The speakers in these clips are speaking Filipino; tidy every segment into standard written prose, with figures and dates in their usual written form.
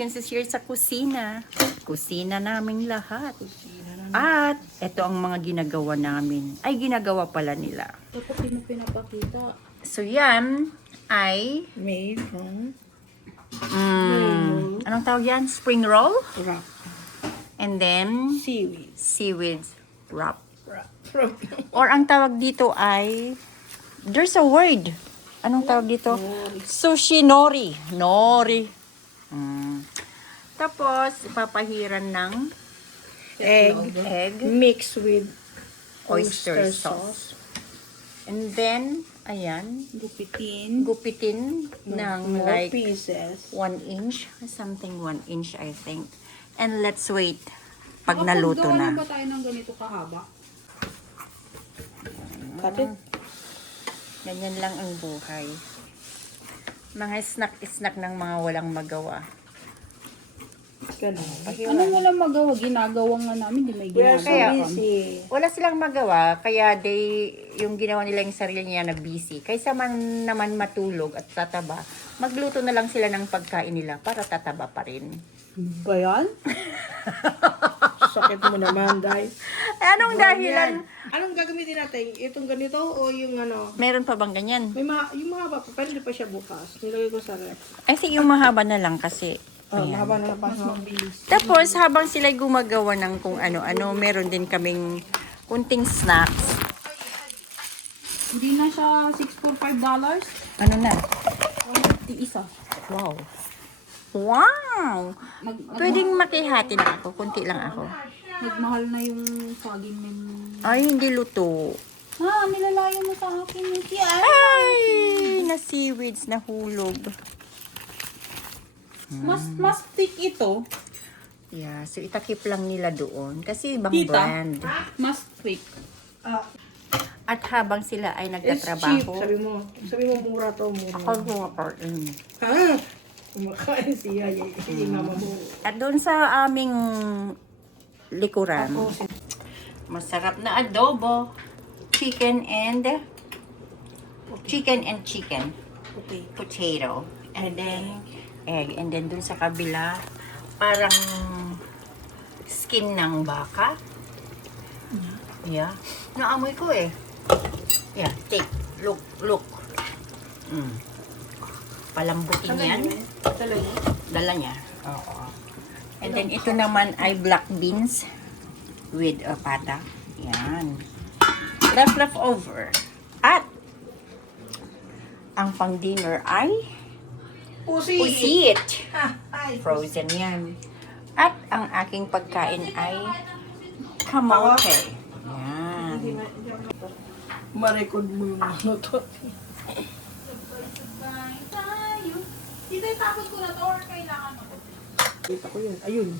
Atkins is here sa kusina. Kusina namin lahat. At ito ang mga ginagawa namin. Ay, ginagawa pala nila. Dapat di mo pinapakita. So, yan ay... Made from anong tawag yan? Spring roll? wrap. And then, Seaweed. seaweed wrap. Wrap. Or ang tawag dito ay... There's a word. Anong tawag dito? Sushi nori. Nori. Tapos, ipapahiran ng egg, Mixed with oyster sauce. And then, ayan, Gupitin. gupitin ng More like pieces. 1 inch. Something 1 inch, I think. And let's wait pag naluto na. Ba tayo ng ganito kahaba? Cut it. Ganyan lang ang buhay. Mga snack-snack ng mga walang magawa. Ganun. Pahiwa. Ano walang magawa? Ginagawa nga namin. Di may We are ginagawa. so wala silang magawa, kaya yung ginawa nila yung sarili niya na busy. Kaysa man naman matulog at tataba, magluto na lang sila ng pagkain nila para tataba pa rin. Ba yan? Sakit mo naman, guys. Anong dahilan? Anong gagamitin natin? Itong ganito o yung ano? Meron pa bang ganyan? May yung mahaba pa, pero hindi pa siya bukas. Nilagay ko sa ref. I think yung mahaba na lang kasi. Oh, Ayan. mahaba na lang pa. Mas mabilis. Tapos, habang sila gumagawa ng kung ano-ano, meron din kaming kunting snacks. Hindi na siya $645. Ano na? Isa. Wow. Wow! Pwedeng makihati na ako. Kunti lang ako. Nagmahal na yung saging ng... Ay, hindi luto. Nilalayo mo sa akin yung Ay! Na seaweeds, na hulog. Mas thick ito. Yeah, so itakip lang nila doon. Kasi ibang Tita. brand. Mas thick. At habang sila ay It's cheap. nagtatrabaho, Sabi mo mura to. Mura. ako kumakain. Ha? Kumakain siya. Yung mama mo. At doon sa aming likuran, masarap na adobo. Chicken and chicken. Okay. Potato. And then egg. And then doon sa kabila, parang skin ng baka. Yeah. Naamoy ko eh. Yeah, take. Look. Palambutin yan. Talaga? Dala niya. Oo. And then ito naman ay black beans with pata. Yan. Leftover. At ang pang dinner ay pusit. Frozen yan. At ang aking pagkain ay kamote. Yan. Ma-record mo yung ano to. Dito tapos ko na to or kailangan ako? Kita ko yun. Ayun.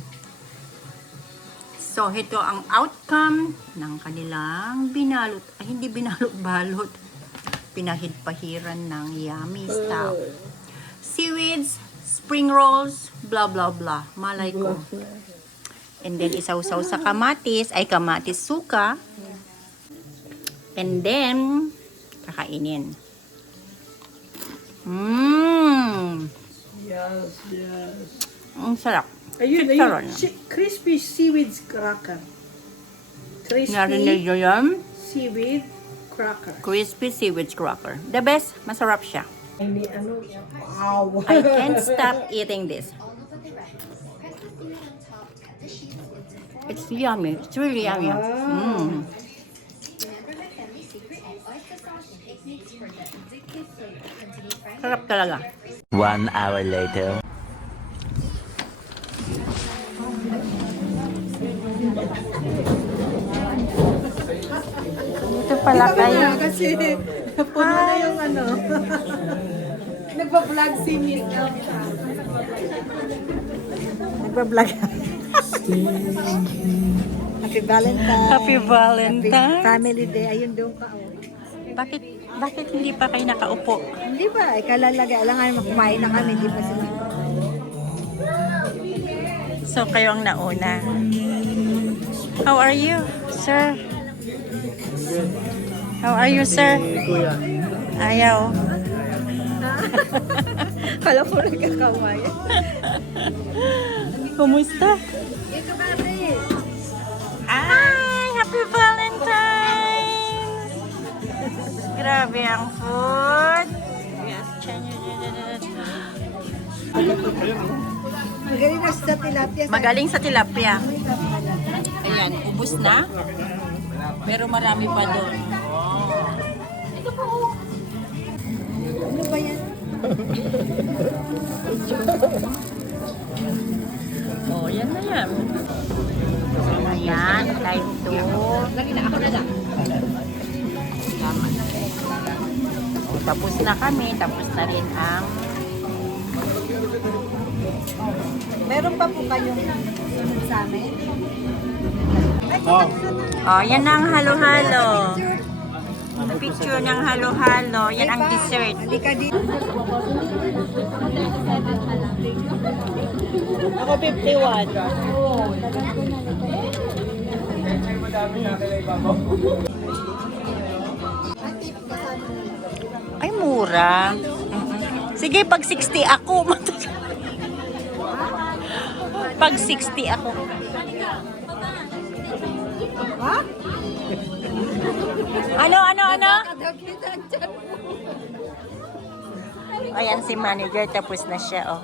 So, ito ang outcome ng kanilang binalot. Ay, hindi binalot-balot. Pinahid-pahiran ng yummy stuff. Seaweeds, spring rolls, blah, blah, blah. Malay ko. And then, isaw-saw sa kamatis. Ay, kamatis suka. And then, kakainin. Yes. Ang sarap. Ayun. Chicharon. Crispy seaweed cracker. Narinig Crispy nyo yan? seaweed cracker. Crispy seaweed cracker. The best, masarap siya. Hindi ano. Wow. I can't stop eating this. It's yummy. It's really yummy. Sarap talaga. 1 hour later. Ito pala kayo. Kasi puno na yung ano. Nagpa-vlog si Miss. Nagpa-vlog. Happy Valentine. Happy Valentine. Family Day. Ayun doon ka. Bakit hindi pa kayo nakaupo? Hindi ba? Kalalagay. Alangan kumain na kami. Hindi pa sila. So, kayo ang nauna. How are you, sir? How are you, sir? Ayaw. Kala ko nagkakamay. Kumusta? Hi! Happy Valentine's! Grabe ang food. Yes. Magaling na sa tilapia. Magaling sa tilapia. Ayan, ubos na. Pero marami pa doon. Ano ba yan? Oh, yan na yan. Ayan, type 2. Lagi na, ako na lang. Tapos na kami. Tapos na rin ang... Meron pa po kayong sunod sa amin? Oh, yan ang halo-halo. Picture ng halo-halo. Yan ang dessert. Halika dito. Ako 51. Ay, mura. Sige, pag 60 ako. Pag 60 ako. Ano? Ayan si manager, tapos na siya, oh.